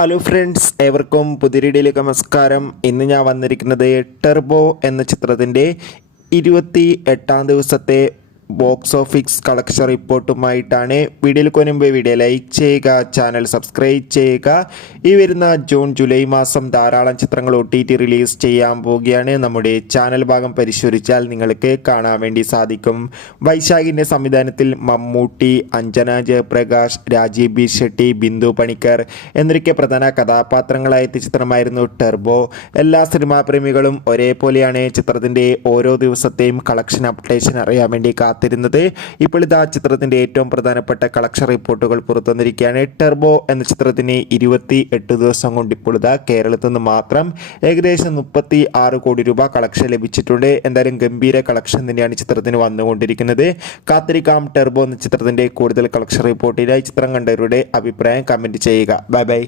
Hello friends, ഏവർക്കും പുതിയ വീഡിയോയിലേക്ക് നമസ്കാരം. ഇന്ന് ഞാൻ വന്നിരിക്കുന്നത് ടെർബോ എന്ന ചിത്രത്തിൻ്റെ 28ാം ദിവസത്തെ ബോക്സ് ഓഫീസ് കളക്ഷൻ റിപ്പോർട്ടുമായിട്ടാണ്. വീഡിയോയിൽ മുൻപ് വീഡിയോ ലൈക്ക് ചെയ്യുക, ചാനൽ സബ്സ്ക്രൈബ് ചെയ്യുക. ഈ വരുന്ന ജൂൺ ജൂലൈ മാസം ധാരാളം ചിത്രങ്ങൾ OTT റിലീസ് ചെയ്യാൻ പോവുകയാണ്. നമ്മുടെ ചാനൽ ഭാഗം പരിശോധിച്ചാൽ നിങ്ങൾക്ക് കാണാൻ വേണ്ടി സാധിക്കും. വൈശാഖിൻ്റെ സംവിധാനത്തിൽ മമ്മൂട്ടി, അഞ്ജന ജയപ്രകാശ്, രാജീവ് ബി ഷെട്ടി, ബിന്ദു പണിക്കർ എന്നൊക്കെ പ്രധാന കഥാപാത്രങ്ങളായ ചിത്രമായിരുന്നു ടെർബോ. എല്ലാ സിനിമാ പ്രേമികളും ഒരേപോലെയാണ് ചിത്രത്തിൻ്റെ ഓരോ ദിവസത്തെയും കളക്ഷൻ അപ്ഡേഷൻ അറിയാൻ വേണ്ടി കാത്തിരുന്നത്. ഇപ്പോൾ ഇതാ ചിത്രത്തിൻ്റെ ഏറ്റവും പ്രധാനപ്പെട്ട കളക്ഷൻ റിപ്പോർട്ടുകൾ പുറത്തുവന്നിരിക്കുകയാണ്. ടെർബോ എന്ന ചിത്രത്തിന് 28 ദിവസം കൊണ്ട് ഇപ്പോൾ ഇതാ കേരളത്തിൽ നിന്ന് മാത്രം ഏകദേശം 36 കോടി രൂപ കളക്ഷൻ ലഭിച്ചിട്ടുണ്ട്. എന്തായാലും ഗംഭീര കളക്ഷൻ തന്നെയാണ് ചിത്രത്തിന് വന്നുകൊണ്ടിരിക്കുന്നത്. കാത്തിരിക്കാം ടെർബോ എന്ന ചിത്രത്തിൻ്റെ കൂടുതൽ കളക്ഷൻ റിപ്പോർട്ടിനായി. ചിത്രം കണ്ടവരുടെ അഭിപ്രായം കമൻറ്റ് ചെയ്യുക. Bye bye.